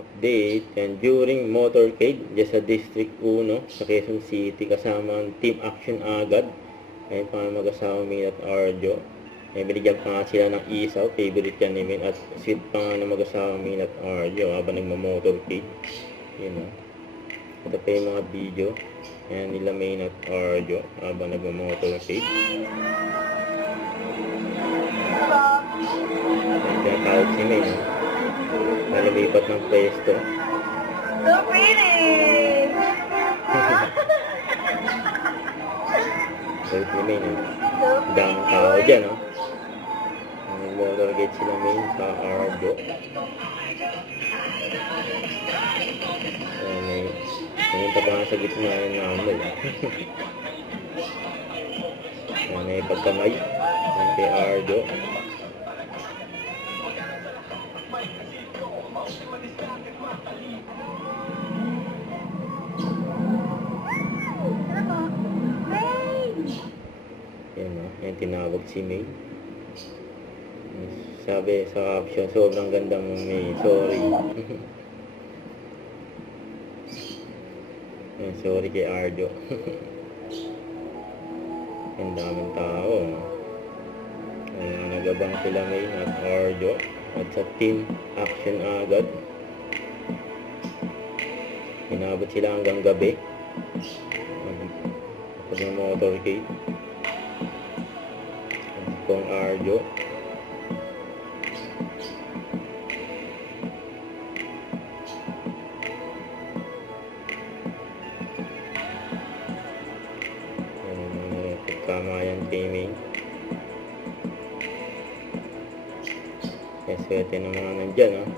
update and during motorcade dyan sa District 1 sa Quezon City kasama ang Team Action agad. Ayun pa nga mag-asawa Min at Arjo. Binigyan pa nga sila ng isaw, favorite yan ni Min, at sweet pa nga ng mag-asawa Min at Arjo habang nagmamotorcade. Yun o. Ito pa yung mga video. Ayan nila Min at Arjo habang nagmamotorcade. Ayan tawag si Min. Nalilipat ng pwesto. So pretty! Wait ni Min eh. So Daming tao dyan oh. Nag-motorcade sila Min sa Arjo. Ayan eh. Pumunta pa nga sa gitna yung number. Ayan eh, pagkamay. Ayan kay Arjo. Ayan o, ayan tinawag si May. Sabi sa caption, sobrang ganda mo May, sorry. Ayan, sorry kay Arjo. Ang daming tao. Ayan, nagabang sila May at Arjo at sa Team Action agad. Inabot sila hanggang gabi. Kapag ng motorcade. Kung Arjo. Pagkamayan gaming. Swerte ng mga nandyan oh.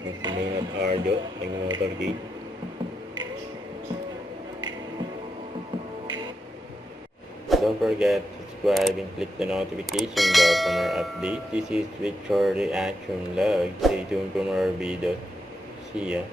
Si Min at Arjo nag-motorcade. Don't forget to subscribe and click the notification bell for more updates. This is Victor Reaction Vlog. Stay tuned for more videos. See ya.